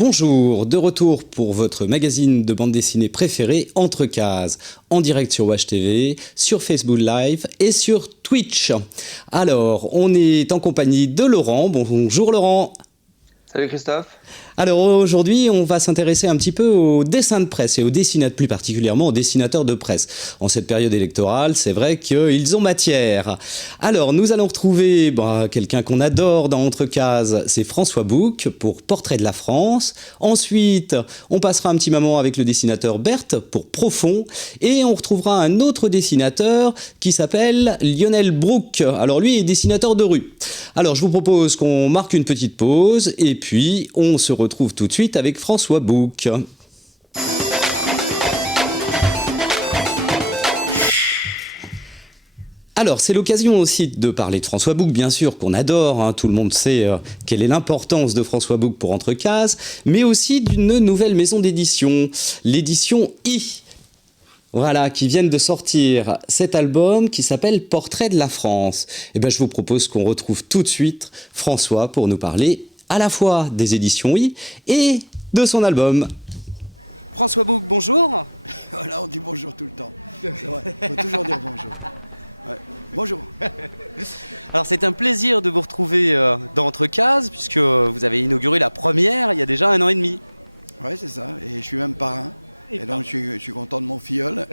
Bonjour, de retour pour votre magazine de bande dessinée préféré Entre Cases, en direct sur Wash TV, sur Facebook Live et sur Twitch. Alors, on est en compagnie de Laurent. Bonjour Laurent. Salut Christophe. Alors aujourd'hui, on va s'intéresser un petit peu aux dessins de presse et aux dessinateurs, plus particulièrement aux dessinateurs de presse. En cette période électorale, c'est vrai qu'ils ont matière. Alors, nous allons retrouver quelqu'un qu'on adore dans Entre Cases, c'est François Bouc pour Portrait de la France. Ensuite, on passera un petit moment avec le dessinateur Berthe pour Profond. Et on retrouvera un autre dessinateur qui s'appelle Lionel Brook. Alors lui est dessinateur de rue. Alors, je vous propose qu'on marque une petite pause et puis on se retrouve tout de suite avec François Bouc. Alors, c'est l'occasion aussi de parler de François Bouc, bien sûr, qu'on adore, tout le monde sait quelle est l'importance de François Bouc pour Entre Cases, mais aussi d'une nouvelle maison d'édition, l'édition I. Voilà, qui viennent de sortir cet album qui s'appelle Portrait de la France. Et bien, je vous propose qu'on retrouve tout de suite François pour nous parler à la fois des éditions I et de son album. François Bouc, bonjour. Voilà, on dit bonjour tout le temps. C'est vrai, il faut toujours dire bonjour. Ouais. Bonjour. Alors c'est un plaisir de vous retrouver dans Entre Cases, puisque vous avez inauguré la première il y a déjà 1 an et demi. Oui, c'est ça, et je suis même parrain. Et donc je suis content de mon filleul.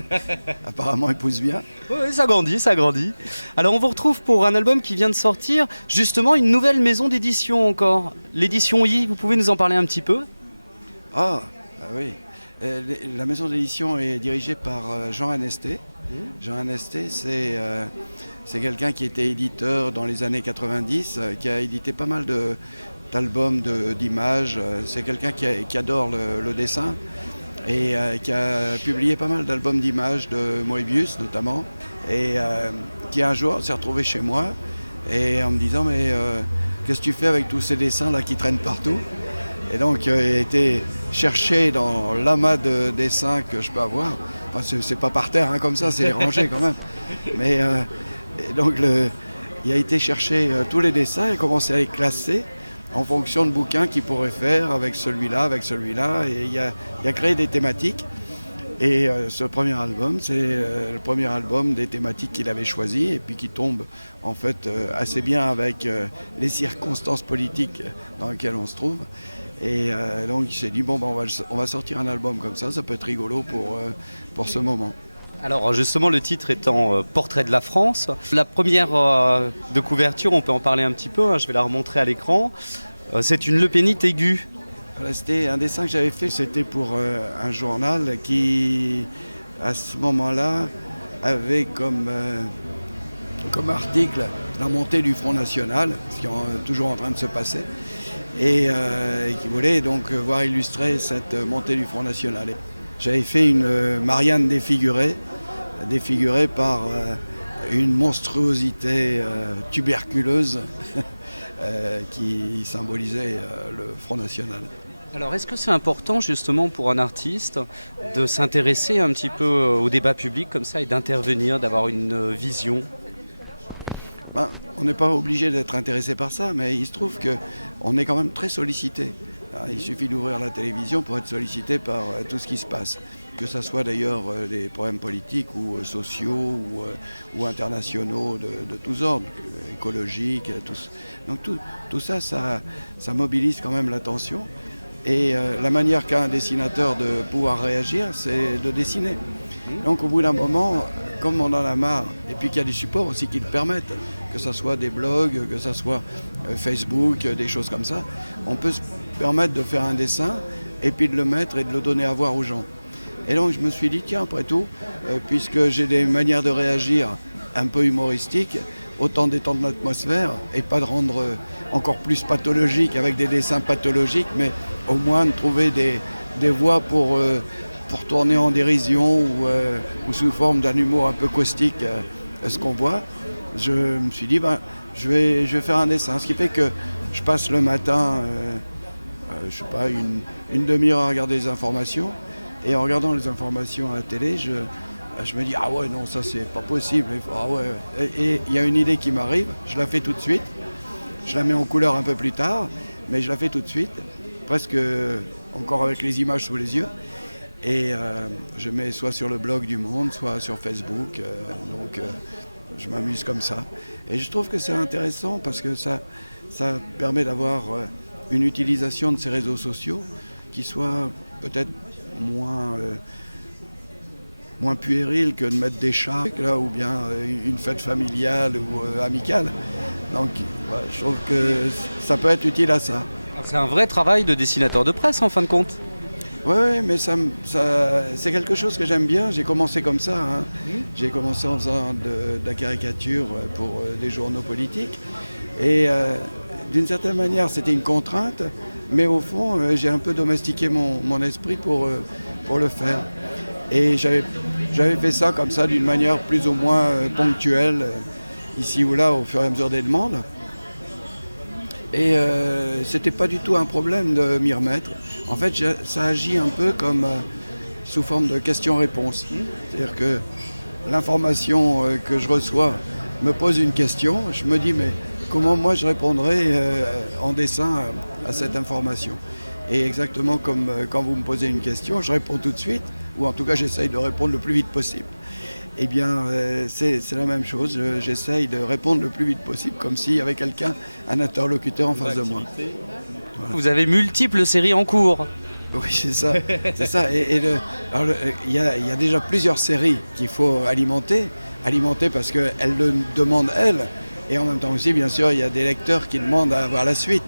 Apparemment il pousse bien. Oui, ça grandit, ça grandit. Alors on vous retrouve pour un album qui vient de sortir, justement une nouvelle maison d'édition encore, l'édition I. Vous pouvez nous en parler un petit peu ? Ah oui. La maison d'édition est dirigée par Jean Anesté. Jean Anesté, c'est quelqu'un qui était éditeur dans les années 90, qui a édité pas mal d'albums, d'images. C'est quelqu'un qui adore le dessin et qui a publié pas mal d'albums d'images de Moebius notamment, et qui un jour s'est retrouvé chez moi et en me disant mais qu'est-ce que tu fais avec tous ces dessins là qui traînent partout? Et donc il a été chercher dans l'amas de dessins que je peux avoir. Enfin, c'est pas par terre comme ça, c'est rangé quand même. Mais et donc il a été chercher tous les dessins et commencé à les classer en fonction de bouquins qu'il pourrait faire avec celui-là. Et il a créé des thématiques. Et ce premier album, c'est le premier album des thématiques qu'il avait choisies et puis qui tombe en fait assez bien avec les circonstances politiques dans lesquelles on se trouve. Et donc il s'est dit on va sortir un album comme ça peut être rigolo pour ce moment. Alors justement le titre étant Portrait de la France, la première de couverture, on peut en parler un petit peu, je vais la remontrer à l'écran, c'est une lepénite aiguë. Voilà, c'était un dessin que j'avais fait, c'était pour un journal qui à ce moment-là avait comme article la montée du Front National, ce qui est toujours en train de se passer. Et qui voulait donc voir illustrer cette montée du Front National. J'avais fait une Marianne défigurée par une monstruosité tuberculeuse qui symbolisait le Front National. Alors est-ce que c'est important justement pour un artiste de s'intéresser un petit peu au débat public comme ça et d'intervenir, d'avoir une vision ? On n'est pas obligé d'être intéressé par ça, mais il se trouve qu'on est quand même très sollicité. Il suffit d'ouvrir la télévision pour être sollicité par tout ce qui se passe. Que ce soit d'ailleurs des problèmes politiques ou sociaux ou internationaux de tous ordres, écologiques. Donc tout ça, ça mobilise quand même l'attention. Et la manière qu'a un dessinateur de pouvoir réagir, c'est de dessiner. Donc au bout d'un moment, comme on en a marre, et puis qu'il y a des supports aussi qui le permettent, que ce soit des blogs, que ce soit Facebook, des choses comme ça, on peut se permettre de faire un dessin et puis de le mettre et de le donner à voir aux gens. Et donc je me suis dit, tiens, après tout, puisque j'ai des manières de réagir un peu humoristiques, autant détendre l'atmosphère et pas de rendre encore plus pathologique avec des dessins pathologiques, mais au moins de trouver des voies pour tourner en dérision ou sous forme d'un humour un peu caustique ce qu'on voit. Je me suis dit, je vais faire un dessin. Ce qui fait que je passe le matin, je sais pas, une demi-heure à regarder les informations. Et en regardant les informations à la télé, je me dis, ah ouais, non, ça c'est pas possible. Ah ouais. Et il y a une idée qui m'arrive, je la fais tout de suite. Je la mets en couleur un peu plus tard, mais je la fais tout de suite, presque encore avec les images sous les yeux. Et je mets soit sur le blog du Monde, soit sur Facebook. Donc je m'amuse comme ça. Et je trouve que c'est intéressant parce que ça permet d'avoir une utilisation de ces réseaux sociaux qui soit peut-être moins puéril que de mettre des chats là, ou bien une fête familiale ou amicale. Donc je trouve que ça peut être utile à ça. C'est un vrai travail de dessinateur de presse en fin de compte. Oui, mais c'est quelque chose que j'aime bien. J'ai commencé comme ça. J'ai commencé en faisant de la caricature pour des journaux politiques. Et d'une certaine manière, c'était une contrainte. Mais au fond, j'ai un peu domestiqué mon esprit pour le faire. Et j'avais fait ça comme ça d'une manière plus ou moins ponctuelle, ici ou là, au fur et à mesure des demandes. Et c'était pas du tout un problème de m'y remettre. En fait, ça agit un peu comme sous forme de question-réponse. C'est-à-dire que l'information que je reçois me pose une question. Je me dis, mais comment moi je répondrais en dessin à cette information? Et exactement comme quand vous me posez une question, je réponds tout de suite, ou en tout cas j'essaye de répondre le plus vite possible. Eh bien, c'est la même chose. J'essaye de répondre le plus vite possible, comme s'il y avait quelqu'un, un interlocuteur en face de moi. Voilà. Vous avez multiples séries en cours. Oui, c'est ça. C'est ça. Il y a déjà plusieurs séries qu'il faut alimenter parce qu'elles le demandent elles. Et en même temps aussi, bien sûr, il y a des lecteurs qui demandent à avoir la suite.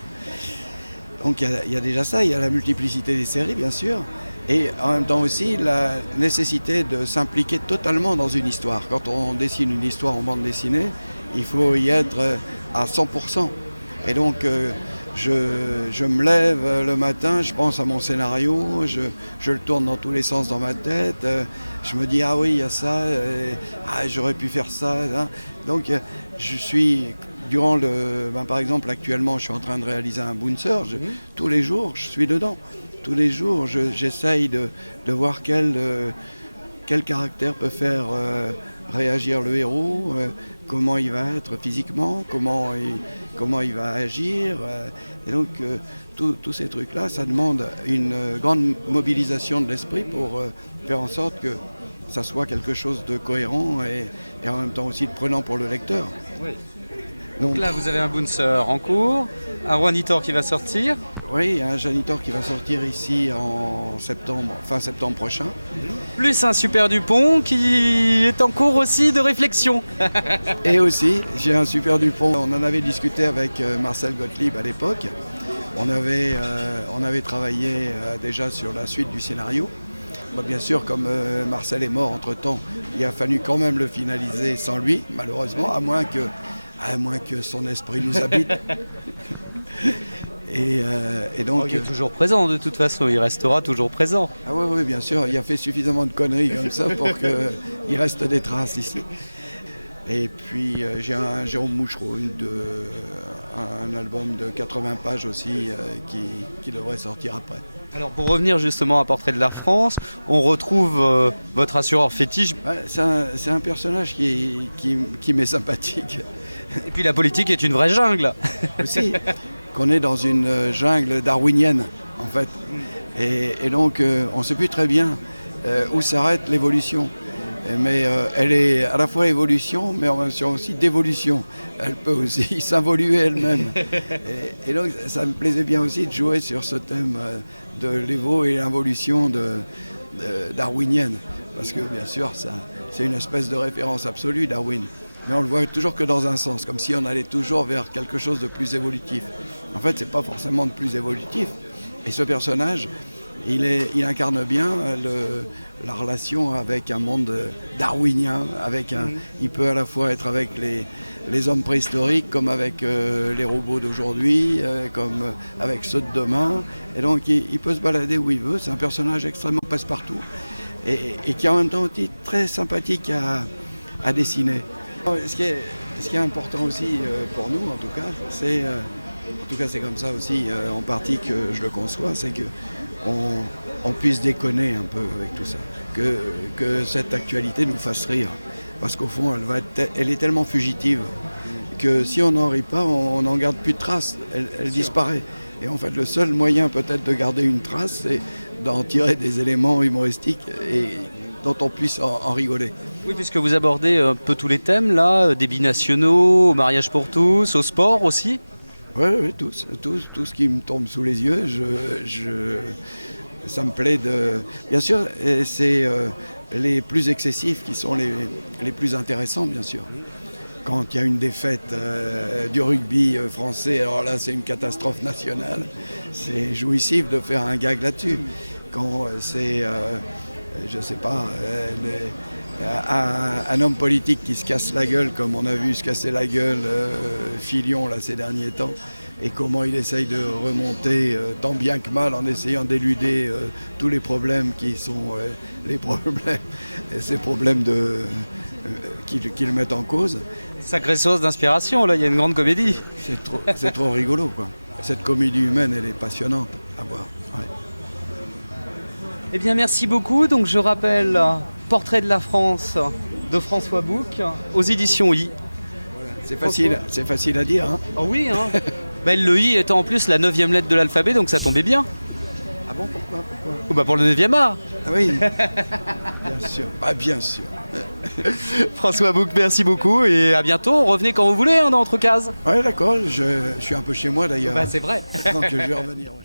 Donc il y a déjà ça. Il y a la multiplicité des séries, bien sûr. Et en même temps aussi, la nécessité de s'impliquer totalement dans une histoire. Quand on dessine une histoire en bande dessinée, il faut y être à 100%. Et donc, je me lève le matin, je pense à mon scénario, je le tourne dans tous les sens dans ma tête. Je me dis, ah oui, il y a ça, j'aurais pu faire ça. Hein. Donc, je suis... par exemple, actuellement, je suis en train de réaliser un Bouncer. Tous les jours, je suis dedans. Tous les jours, j'essaye de voir quel caractère peut faire réagir le héros, comment il va être physiquement, comment il va agir. Et donc, tous ces trucs-là, ça demande une grande mobilisation de l'esprit pour faire en sorte que ça soit quelque chose de cohérent et en même temps aussi de prenant pour le lecteur. Oui. Donc là, vous avez un Bouncer en cours, un Juanitor qui va sortir. Oui, un Janitor qui va sortir ici fin septembre prochain. Plus un Super Dupont qui est en cours aussi de réflexion. Et aussi, j'ai un Super Dupont. On en avait discuté avec Marcel Gottlieb à l'époque. On avait travaillé déjà sur la suite du scénario. Bien sûr, comme Marcel est mort entre-temps, il a fallu quand même le finaliser sans lui, malheureusement, à moins que son esprit nous habite. Et donc, il est toujours présent de toute façon, il restera toujours présent. Ah oui, bien sûr, il a fait suffisamment de conneries comme ça pour qu'il reste des traces ici. Et puis j'ai un Jérôme Mouchereau, un album de 80 pages aussi qui devrait sortir après. Alors pour revenir justement à Portrait de l'Art France, on retrouve votre assureur fétiche. Ouais, c'est un personnage qui m'est sympathique. Et puis la politique est une vraie jungle. Aussi, qu'on est dans une jungle darwinienne en fait. Et donc on ne sait plus très bien où s'arrête l'évolution. Mais elle est à la fois évolution, mais en même temps aussi dévolution. Elle peut aussi s'involuer elle-même. Et donc ça me plaisait bien aussi de jouer sur ce thème de l'évo et l'involution darwinienne. Parce que bien sûr, c'est une espèce de référence absolue, Darwin. Mais on le voit toujours que dans un sens, comme si on allait toujours vers quelque chose de plus évolutif. En fait, c'est pas forcément de plus évolutif. Et ce personnage, il incarne bien la relation avec un monde darwinien. Il peut à la fois être avec les hommes préhistoriques, comme avec les robots d'aujourd'hui, comme avec ceux de demain. Et donc, il peut se balader où il veut. C'est un personnage extrêmement passe-partout. Et qui est en même temps aussi très sympathique à dessiner. Ce qui est Ce qui est important aussi pour nous, en tout cas, c'est comme ça aussi en partie que je le conçois, c'est qu'on puisse déconner un peu avec tout ça, que cette actualité nous fasse rire, parce qu'au fond, elle est tellement fugitive que si on n'en rit pas, on n'en garde plus de traces, elle disparaît. Et en fait, le seul moyen peut-être de garder une trace, c'est d'en tirer des éléments humoristiques et dont on puisse en rigoler. Oui, puisque vous abordez un peu tous les thèmes, là, des binationaux, au mariage pour tous, au sport aussi. Oui, tout ce qui me tombe sous les yeux, ça me plaît de... Bien sûr, c'est les plus excessifs qui sont les plus intéressants, bien sûr. Quand il y a une défaite du rugby français, alors là, c'est une catastrophe nationale. C'est jouissif de faire un gag là-dessus. Quand c'est, je sais pas... un homme politique qui se casse la gueule, comme on a vu se casser la gueule Fillon là, ces derniers temps, et comment il essaye de remonter tant bien que mal en essayant d'éluder tous les problèmes qui sont ces problèmes qui le mettent en cause. Sacrée sauce d'inspiration, là, il y a une grande comédie. C'est trop rigolo, quoi. Cette comédie humaine, elle est passionnante à voir. Ouais. Eh bien, merci beaucoup. Donc, je rappelle Portrait de la France de François Bouc aux éditions I. Voilà. C'est facile à dire. Hein. Oh oui, hein. Ben, le I étant en plus la 9e lettre de l'alphabet, donc ça tombait bien. Ah bon, pourquoi Oh, bah pour le 9e A. Ah oui, bien sûr. Ah, bien sûr. François Bouc, merci beaucoup et à bientôt. Revenez quand vous voulez dans notre case. Oui, d'accord. Je suis un peu chez moi d'ailleurs. Bah, c'est vrai. Donc je vais revenir. Ouais.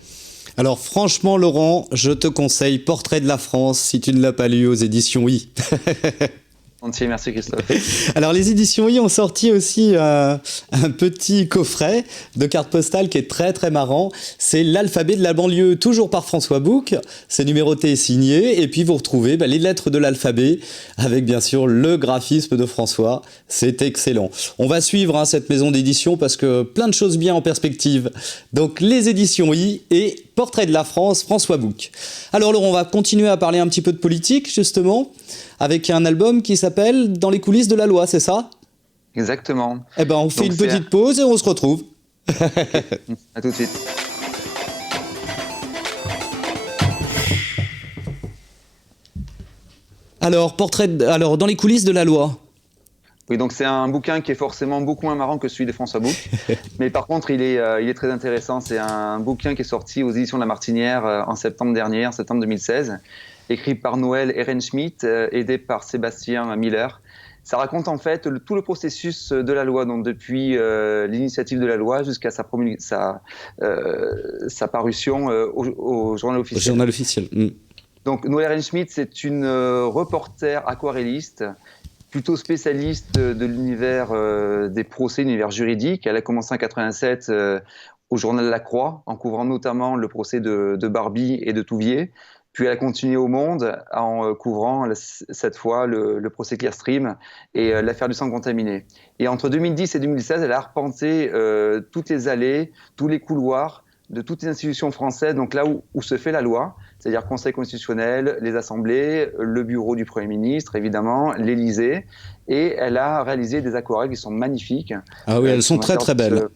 Alors franchement Laurent, je te conseille Portrait de la France si tu ne l'as pas lu aux éditions I. Entier, merci Christophe. Alors les éditions I ont sorti aussi un petit coffret de cartes postales qui est très très marrant. C'est l'alphabet de la banlieue, toujours par François Bouc. C'est numéroté et signé. Et puis vous retrouvez les lettres de l'alphabet avec bien sûr le graphisme de François. C'est excellent. On va suivre cette maison d'édition parce que plein de choses bien en perspective. Donc les éditions I et Portrait de la France, François Bouc. Alors Laurent, on va continuer à parler un petit peu de politique justement, avec un album qui s'appelle Dans les coulisses de la loi, c'est ça ? Exactement. Eh ben on fait une petite pause et on se retrouve. À tout de suite. Alors, Dans les coulisses de la loi. Oui, donc c'est un bouquin qui est forcément beaucoup moins marrant que celui de François Bouc. Mais par contre, il est très intéressant. C'est un bouquin qui est sorti aux éditions de La Martinière en septembre dernier, en septembre 2016, écrit par Noël Ehrenschmidt, aidé par Sébastien Miller. Ça raconte en fait tout le processus de la loi, donc depuis l'initiative de la loi jusqu'à sa parution au journal officiel. Au journal officiel. Donc Noël Ehrenschmidt, c'est une reporter aquarelliste, plutôt spécialiste de l'univers des procès, l'univers juridique. Elle a commencé en 87 au journal La Croix, en couvrant notamment le procès de Barbie et de Touvier. Puis elle a continué au Monde en couvrant cette fois le procès Clearstream et l'affaire du sang contaminé. Et entre 2010 et 2016, elle a arpenté toutes les allées, tous les couloirs de toutes les institutions françaises, donc là où se fait la loi, c'est-à-dire Conseil constitutionnel, les assemblées, le bureau du Premier ministre, évidemment, l'Élysée. Et elle a réalisé des aquarelles qui sont magnifiques. Ah oui, elles sont très très belles.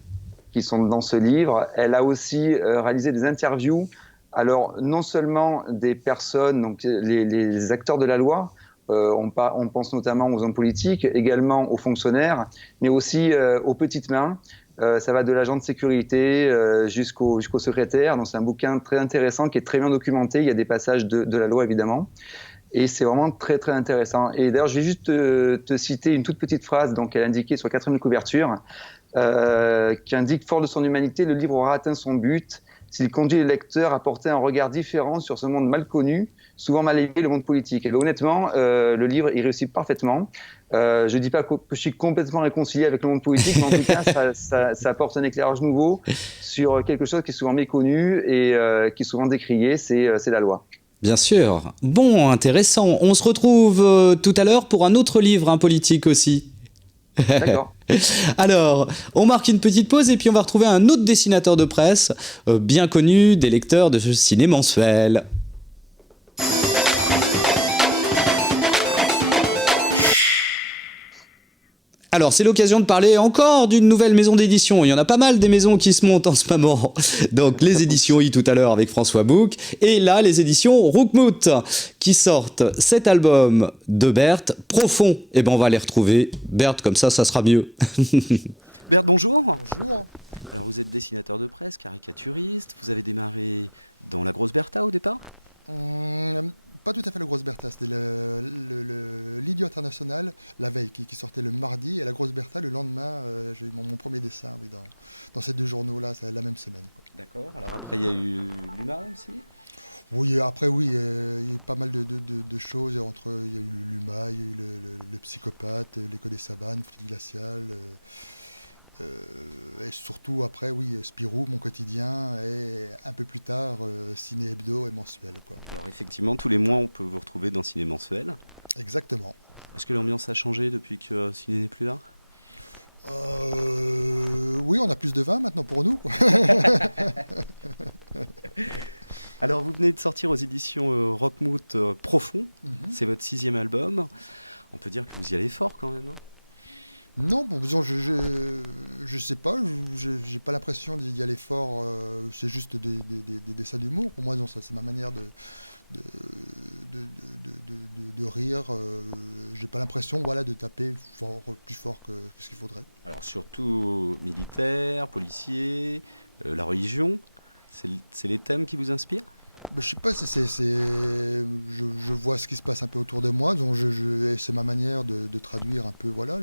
Qui sont dans ce livre. Elle a aussi réalisé des interviews. Alors, non seulement des personnes, donc les acteurs de la loi, on pense notamment aux hommes politiques, également aux fonctionnaires, mais aussi aux petites mains. Ça va de l'agent de sécurité jusqu'au secrétaire. Donc c'est un bouquin très intéressant qui est très bien documenté. Il y a des passages de la loi évidemment. Et c'est vraiment très très intéressant. Et d'ailleurs, je vais juste te citer une toute petite phrase qu'elle a indiquée sur la 4e couverture, qui indique « Fort de son humanité, le livre aura atteint son but s'il conduit les lecteurs à porter un regard différent sur ce monde mal connu, souvent mal aimé, le monde politique. » Et bien, honnêtement, le livre, il réussit parfaitement. Je ne dis pas que je suis complètement réconcilié avec le monde politique, mais en tout cas, ça apporte un éclairage nouveau sur quelque chose qui est souvent méconnu et qui est souvent décrié, c'est la loi. Bien sûr. Bon, intéressant. On se retrouve tout à l'heure pour un autre livre, politique aussi. D'accord. Alors, on marque une petite pause et puis on va retrouver un autre dessinateur de presse, bien connu des lecteurs de Ciné Mensuel. Alors, c'est l'occasion de parler encore d'une nouvelle maison d'édition. Il y en a pas mal des maisons qui se montent en ce moment. Donc, les éditions I tout à l'heure avec François Bouc. Et là, les éditions Roukmout qui sortent cet album de Berthe, Profond. Eh ben, on va les retrouver. Berthe, comme ça sera mieux. Berthe, bonjour. Bonjour. Alors vous êtes dessinateur de presse, caricaturiste, vous avez démarré dans la Grosse Bertha au départ? Pas tout à fait le Grosse Bertha, c'était l'Idiot International la veille qui sortait le mardi et la Grosse Bertha le lendemain. J'ai eu mon premier dessin oui, dans ces deux journaux-là, c'est la même semaine. Quoi. D'accord, alors après il y a eu l'Uma aussi? Oui, après oui, il y a eu pas mal de choses. Il y a eu l'Uma, il y a eu le Psychopathe, l'Écho des Savanes, Fluide Glacial. Et surtout après, oui, Spirou, Mon Quotidien, et un peu plus tard, Ciné Hebdo et Mensuel. Quoi. Alors effectivement, tous les mois, on peut vous retrouver dans Ciné Mensuel. Exactement. Est-ce que l'ambiance a changé depuis que Ciné n'est plus là? Oui, on a plus de vin maintenant pour nous. Quoi. Alors vous venez de sortir aux éditions Roukmout Profond, c'est votre 6e album. On peut dire que vous y allez fort quand même, hein? Non, bon, disons, je sais pas, j'ai pas l'impression d'y aller fort, c'est juste des dessins d'humour. Pour moi, non, ça, c'est ma manière de rire. J'ai pas l'impression voilà, de taper plus fort que ce qu'il faudrait. Alors surtout militaire, policier, la religion, c'est les thèmes qui vous inspirent? Ben, je sais pas, je vois ce qui se passe un peu autour de moi, donc et c'est ma manière de traduire un peu voilà,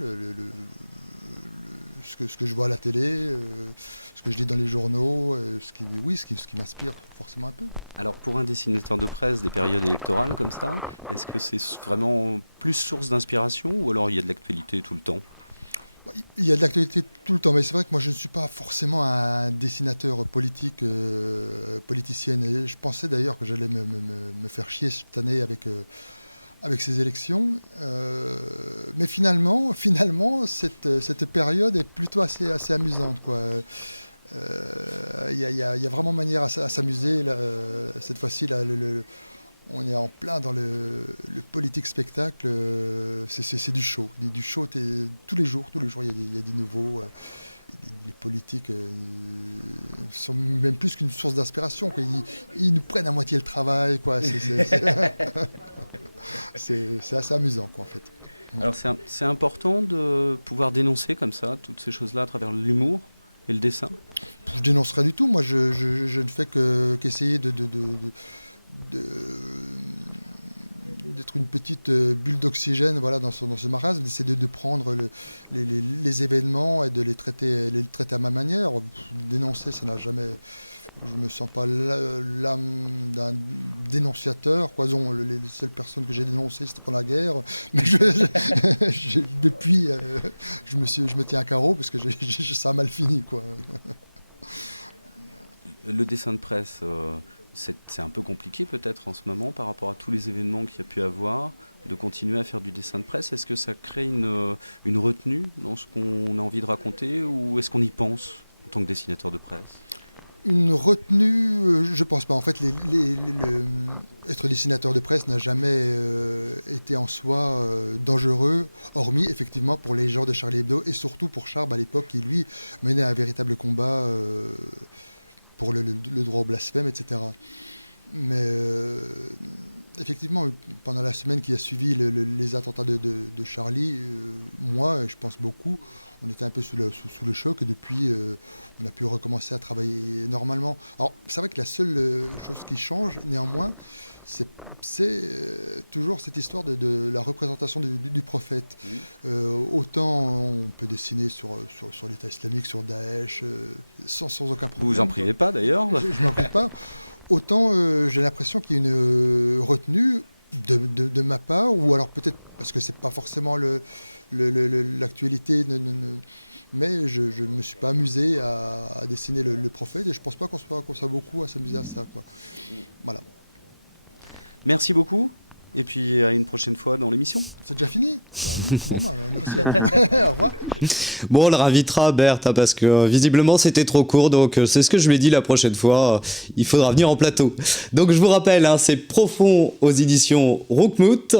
ce que je vois à la télé, ce que je lis dans les journaux, ce qui m'inspire forcément un peu. Alors pour un dessinateur de presse des périodes électorales comme ça, est-ce que c'est vraiment plus source d'inspiration ou alors il y a de l'actualité tout le temps? Il y a de l'actualité tout le temps, mais c'est vrai que moi je ne suis pas forcément un dessinateur politique, politicienne. Et je pensais d'ailleurs que j'allais me faire chier cette année avec ces élections. Mais finalement cette période est plutôt assez amusante, quoi. Il y a vraiment manière à s'amuser. Cette fois-ci, là, on est en plein dans le politique spectacle. C'est du show. Du show tous les jours, il y a des nouveaux. Les politiques sont même plus qu'une source d'inspiration, quoi. Ils nous prennent à moitié le travail, quoi. C'est assez amusant, quoi, en fait. Alors c'est important de pouvoir dénoncer comme ça toutes ces choses-là à travers l'humour et le dessin? Je dénonce rien du tout. Moi, je ne fais qu'essayer d'être une petite bulle d'oxygène voilà, dans ce marasme, d'essayer de prendre les événements et de les traiter à ma manière. Dénoncer, ça n'a jamais... Je ne me sens pas l'âme d'un dénonciateur. Quoi. Les seules personnes que j'ai dénoncées, c'était pendant la guerre. Mais depuis, je me tiens à carreau parce que ça a mal fini. Quoi. Le dessin de presse... C'est un peu compliqué peut-être en ce moment par rapport à tous les événements qu'il y a pu avoir, de continuer à faire du dessin de presse. Est-ce que ça crée une retenue dans ce qu'on a envie de raconter ou est-ce qu'on y pense en tant que dessinateur de presse? Une retenue, je pense pas. En fait, être dessinateur de presse n'a jamais été en soi dangereux, hormis effectivement pour les gens de Charlie Hebdo et surtout pour Charb à l'époque qui lui menait un véritable combat pour le droit au blasphème, etc. Mais effectivement, pendant la semaine qui a suivi les attentats de Charlie, moi, je pense beaucoup, on était un peu sous le choc et depuis, on a pu recommencer à travailler normalement. Alors, c'est vrai que la seule chose qui change, néanmoins, c'est toujours cette histoire de la représentation du prophète. Autant on peut dessiner sur l'État islamique, sur Daesh, sans aucun problème. Vous vous en privez pas d'ailleurs? Je ne m'en prive pas. Autant j'ai l'impression qu'il y a une retenue de ma part, ou alors peut-être parce que c'est pas forcément l'actualité, mais je ne me suis pas amusé à dessiner le prophète et je pense pas qu'on soit beaucoup à s'amuser à ça, quoi. Voilà. Merci beaucoup. et puis à une prochaine fois dans l'émission. C'est déjà fini? Bon, merci à vous. Au revoir. Bon, on le réinvitera, Berthe, hein, parce que visiblement c'était trop court, donc c'est ce que je lui ai dit la prochaine fois, il faudra venir en plateau. Donc je vous rappelle, hein, c'est Profond aux éditions Roukmout.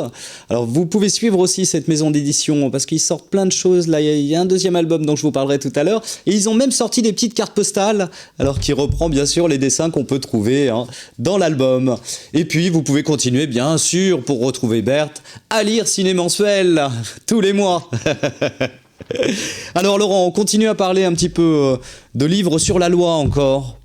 Alors vous pouvez suivre aussi cette maison d'édition, parce qu'ils sortent plein de choses. Là, il y a un deuxième album dont je vous parlerai tout à l'heure, et ils ont même sorti des petites cartes postales, alors qui reprend bien sûr les dessins qu'on peut trouver dans l'album. Et puis vous pouvez continuer bien sûr, pour retrouver Berthe, à lire Ciné Mensuel tous les mois. Alors Laurent, on continue à parler un petit peu de livres sur la loi encore.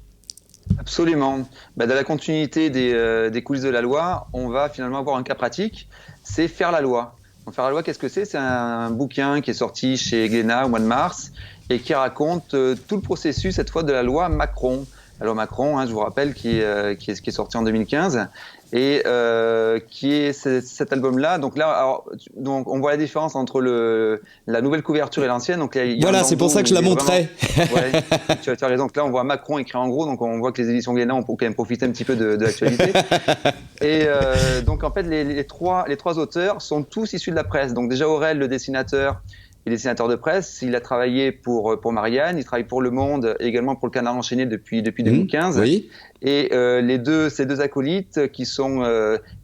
Absolument. Dans la continuité des coulisses de la loi, on va finalement avoir un cas pratique, c'est Faire la loi. Donc, Faire la loi, qu'est-ce que c'est? C'est un bouquin qui est sorti chez Glénat au mois de mars et qui raconte tout le processus, cette fois, de la loi Macron. La loi Macron, je vous rappelle, qui est sorti en 2015 et qui est cet album-là. Donc là, donc on voit la différence entre la nouvelle couverture et l'ancienne. Donc là, voilà, c'est pour ça que je la montrais. Ouais, tu as raison. Donc là, on voit Macron écrit en gros. Donc on voit que les éditions Glénat ont quand même profité un petit peu de l'actualité. Et donc en fait, les trois auteurs sont tous issus de la presse. Donc déjà Aurel, le dessinateur. Il est dessinateur de presse, il a travaillé pour Marianne, il travaille pour Le Monde, également pour le Canard enchaîné depuis 2015. Oui. Et ces deux acolytes, qui sont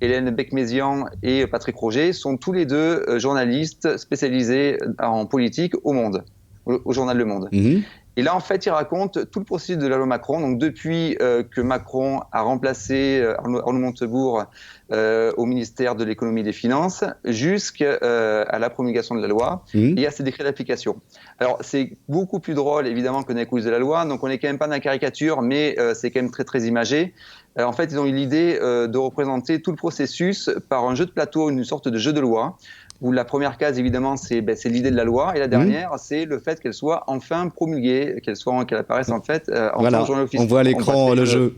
Hélène Becmézian et Patrick Roger, sont tous les deux journalistes spécialisés en politique au Monde, au journal Le Monde. Mmh. Et là, en fait, il raconte tout le processus de la loi Macron. Donc, depuis que Macron a remplacé Arnaud Montebourg au ministère de l'économie et des finances, jusqu'à la promulgation de la loi et à ses décrets d'application. Alors, c'est beaucoup plus drôle, évidemment, que dans les coulisses de la loi. Donc, on n'est quand même pas dans la caricature, mais c'est quand même très, très imagé. En fait, ils ont eu l'idée de représenter tout le processus par un jeu de plateau, une sorte de jeu de loi, où la première case, évidemment, c'est l'idée de la loi, et la dernière, c'est le fait qu'elle soit enfin promulguée, qu'elle apparaisse en fait en tant que journal officiel. On voit à l'écran le jeu.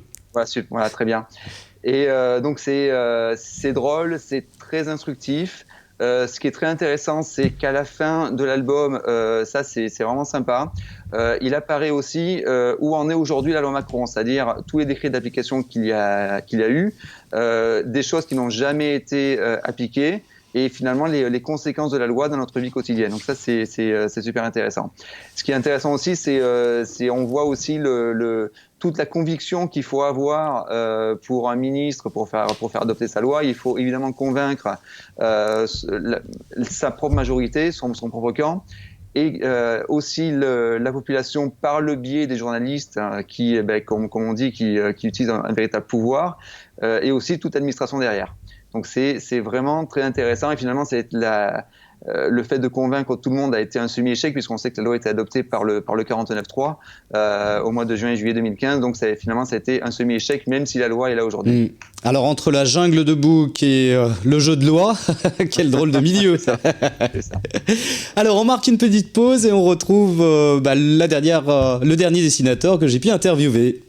Voilà, très bien. Et donc c'est drôle, c'est très instructif. Ce qui est très intéressant, c'est qu'à la fin de l'album, ça c'est vraiment sympa, il apparaît aussi où en est aujourd'hui la loi Macron, c'est-à-dire tous les décrets d'application qu'il y a eu, des choses qui n'ont jamais été appliquées, et finalement les conséquences de la loi dans notre vie quotidienne. Donc ça, c'est super intéressant. Ce qui est intéressant aussi, c'est on voit aussi toute la conviction qu'il faut avoir pour un ministre pour faire adopter sa loi. Il faut évidemment convaincre sa propre majorité, son propre camp, et aussi la population par le biais des journalistes qui, comme on dit, qui utilisent un véritable pouvoir, et aussi toute l'administration derrière. Donc c'est vraiment très intéressant, et finalement c'est le fait de convaincre tout le monde a été un semi-échec, puisqu'on sait que la loi a été adoptée par le 49.3 au mois de juin et juillet 2015, donc finalement ça a été un semi-échec, même si la loi est là aujourd'hui. Alors entre la jungle de bouc et le jeu de loi, quel drôle de milieu. C'est ça. Alors on marque une petite pause et on retrouve le dernier dessinateur que j'ai pu interviewer.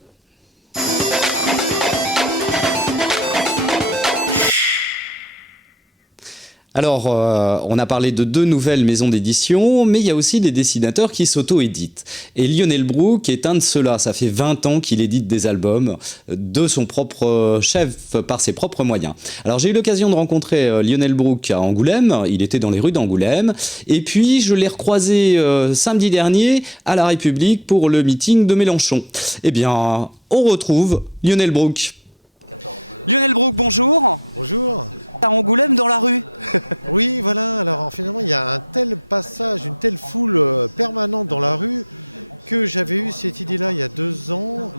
Alors, on a parlé de 2 nouvelles maisons d'édition, mais il y a aussi des dessinateurs qui s'auto-éditent. Et Lionel Brook est un de ceux-là. Ça fait 20 ans qu'il édite des albums de son propre chef, par ses propres moyens. Alors, j'ai eu l'occasion de rencontrer Lionel Brook à Angoulême. Il était dans les rues d'Angoulême. Et puis, je l'ai recroisé samedi dernier à La République pour le meeting de Mélenchon. Eh bien, on retrouve Lionel Brook. Lionel Brook, bonjour. Bonjour. À Angoulême, dans la rue. Oui, voilà. Alors finalement, il y a un tel passage, une telle foule permanente dans la rue que j'avais eu cette idée-là il y a 2 ans,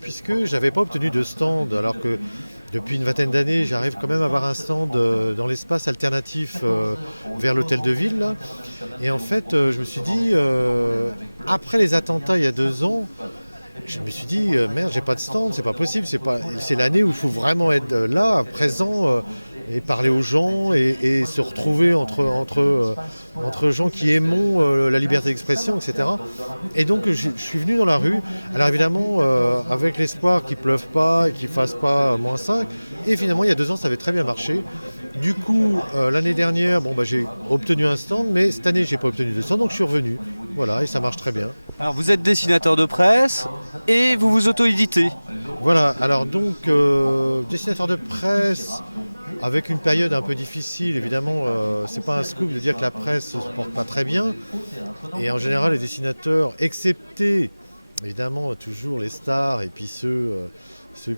puisque j'avais pas obtenu de stand, alors que depuis une vingtaine d'années, j'arrive quand même à avoir un stand dans l'espace alternatif vers l'hôtel de ville. Là. Et en fait, je me suis dit, après les attentats il y a 2 ans, je me suis dit, merde, j'ai pas de stand, c'est pas possible, c'est l'année où il faut vraiment être là, présent, et parler aux gens, et se retrouver entre gens qui aimons la liberté d'expression, etc. Et donc, je suis venu dans la rue, alors évidemment, avec l'espoir qu'il pleuve pas, et qu'il fasse pas -5, et finalement, il y a 2 ans, ça avait très bien marché. Du coup, l'année dernière, j'ai obtenu un stand, mais cette année, j'ai pas obtenu de stand, donc je suis revenu. Voilà, et ça marche très bien. Alors, vous êtes dessinateur de presse et vous vous auto-éditez. Voilà, alors donc, dessinateur de presse, avec une période un peu difficile. Évidemment, c'est pas un scoop de dire que la presse ne se porte pas très bien. Et en général, les dessinateurs, excepté évidemment toujours les stars et puis ceux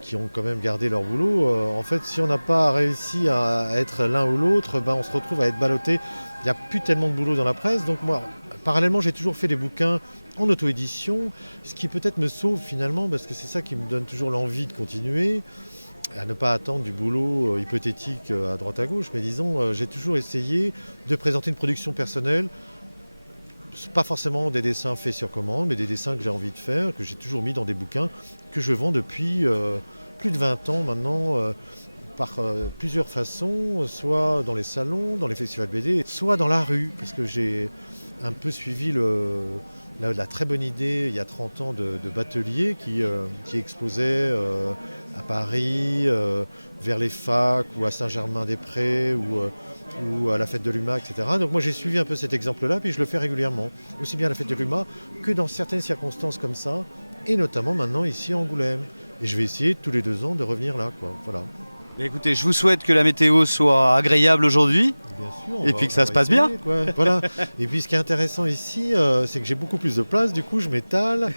qui ont quand même gardé leur boulot, en fait, si on n'a pas réussi à être l'un ou l'autre, on se retrouve à être ballotté. Il n'y a plus tellement de boulot dans la presse. Donc moi, parallèlement, j'ai toujours fait des bouquins en auto-édition, ce qui peut-être me sauve finalement, parce que c'est ça qui me donne toujours l'envie de continuer, à ne pas attendre du boulot hypothétique à droite à gauche. Mais disons, j'ai toujours essayé de présenter une production personnelle, pas forcément des dessins faits sur commande, mais des dessins que j'ai envie de faire, que j'ai toujours mis dans des bouquins que je vends depuis plus de 20 ans maintenant, par plusieurs façons, soit dans les salons, dans les festivals BD, soit dans la rue, parce que j'ai un peu suivi la très bonne idée il y a 30 ans de Batelier qui exposait à Paris, vers les facs ou à Saint-Germain-des-Prés ou à la fête de l'UMA, etc. Donc moi j'ai suivi un peu cet exemple-là, puis je le fais régulièrement, aussi bien à la fête de l'UMA que dans certaines circonstances comme ça, et notamment maintenant ici à Angoulême. Et je vais essayer tous les 2 ans de revenir là, quoi. Voilà. Mais écoutez, je vous souhaite que la météo soit agréable aujourd'hui. Bien sûr, et puis que ça se passe bien. Quoi. Voilà. Et puis ce qui est intéressant ici, c'est que j'ai beaucoup plus de place, du coup je m'étale.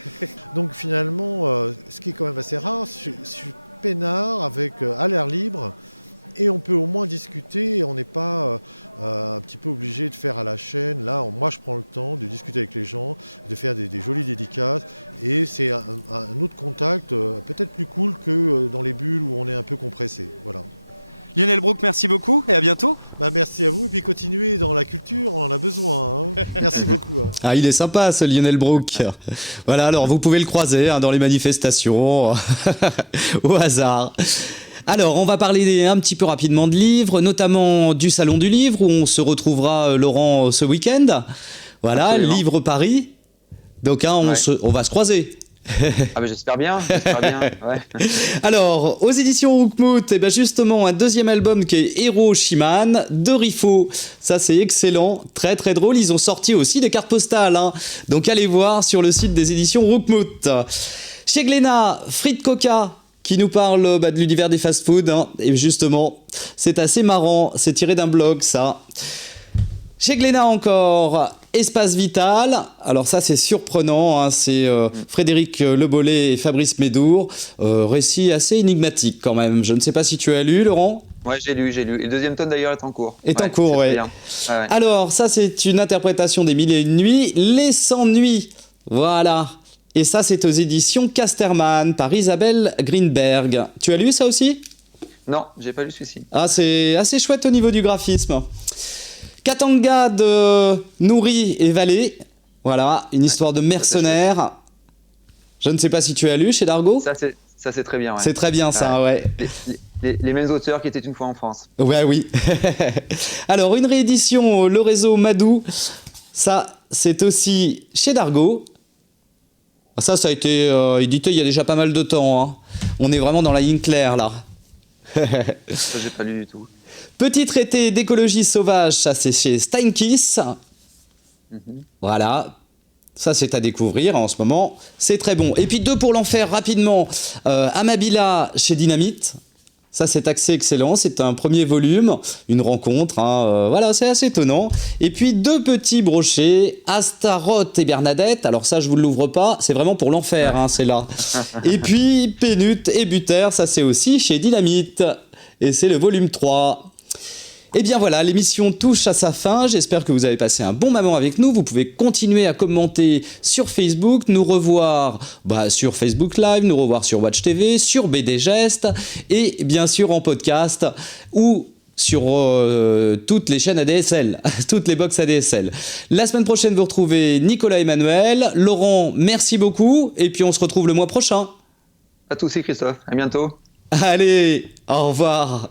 Donc finalement, ce qui est quand même assez rare, je suis peinard avec à l'air libre. Et on peut au moins discuter, et on n'est pas un petit peu obligé de faire à la chaîne. Là, moi, je prends le temps de discuter avec les gens, de faire des jolies dédicaces. Et c'est un autre contact, peut-être plus cool que dans les bulles où on est un peu compressé. Voilà. Lionel Brooke, merci beaucoup et à bientôt. Merci à vous, et puis continuez dans la culture, on en a besoin. Hein. Merci beaucoup. Hein. Ah, il est sympa ce Lionel Brooke. Voilà, alors vous pouvez le croiser dans les manifestations, au hasard. Alors, on va parler un petit peu rapidement de livres, notamment du Salon du Livre, où on se retrouvera, Laurent, ce week-end. Voilà, absolument. Livre Paris. Donc, on va se croiser. Ah ben j'espère bien. Ouais. Alors, aux éditions Roukmout, justement, un deuxième album qui est Héros Shiman de Rifo. Ça, c'est excellent, très très drôle. Ils ont sorti aussi des cartes postales. Donc, allez voir sur le site des éditions Roukmout. Chez Glénat, Frites Coca, qui nous parle de l'univers des fast-food. Et justement, c'est assez marrant. C'est tiré d'un blog, ça. Chez Glénat encore, Espace Vital. Alors ça, c'est surprenant. C'est Frédéric Lebollet et Fabrice Médour. Récit assez énigmatique quand même. Je ne sais pas si tu as lu, Laurent ? Ouais, j'ai lu. Et le deuxième tome, d'ailleurs, est en cours. Ouais. Alors, ça, c'est une interprétation des Mille et une nuits. Les 100 nuits. Voilà. Et ça, c'est aux éditions Casterman par Isabelle Greenberg. Tu as lu ça aussi ? Non, j'ai pas lu celui-ci. Ah, c'est assez chouette au niveau du graphisme. Katanga de Nourri et Vallée. Voilà, une histoire de mercenaires. Je ne sais pas si tu as lu chez Dargaud. Ça, c'est très bien. Ouais. C'est très bien ça, ouais. Les mêmes auteurs qui étaient une fois en France. Ouais, oui. Alors, une réédition, le réseau Madou. Ça, c'est aussi chez Dargaud. Ça a été édité il y a déjà pas mal de temps. On est vraiment dans la ligne claire, là. Ça, j'ai pas lu du tout. Petit traité d'écologie sauvage, ça c'est chez Steinkiss. Voilà. Ça, c'est à découvrir en ce moment. C'est très bon. Et puis 2 pour l'enfer, rapidement. Amabila chez Dynamite. Ça, c'est assez excellent. C'est un premier volume, une rencontre. Voilà, c'est assez étonnant. Et puis 2 petits brochets, Astaroth et Bernadette. Alors ça, je vous l'ouvre pas. C'est vraiment pour l'enfer, c'est là. Et puis Pénut et Buter. Ça, c'est aussi chez Dynamite. Et c'est le volume 3. Et bien voilà, l'émission touche à sa fin. J'espère que vous avez passé un bon moment avec nous. Vous pouvez continuer à commenter sur Facebook, nous revoir sur Facebook Live, nous revoir sur Watch TV, sur BD Geste et bien sûr en podcast ou sur toutes les chaînes ADSL, toutes les box ADSL. La semaine prochaine, vous retrouvez Nicolas Emmanuel. Laurent, merci beaucoup. Et puis on se retrouve le mois prochain. À tous, Christophe. À bientôt. Allez, au revoir.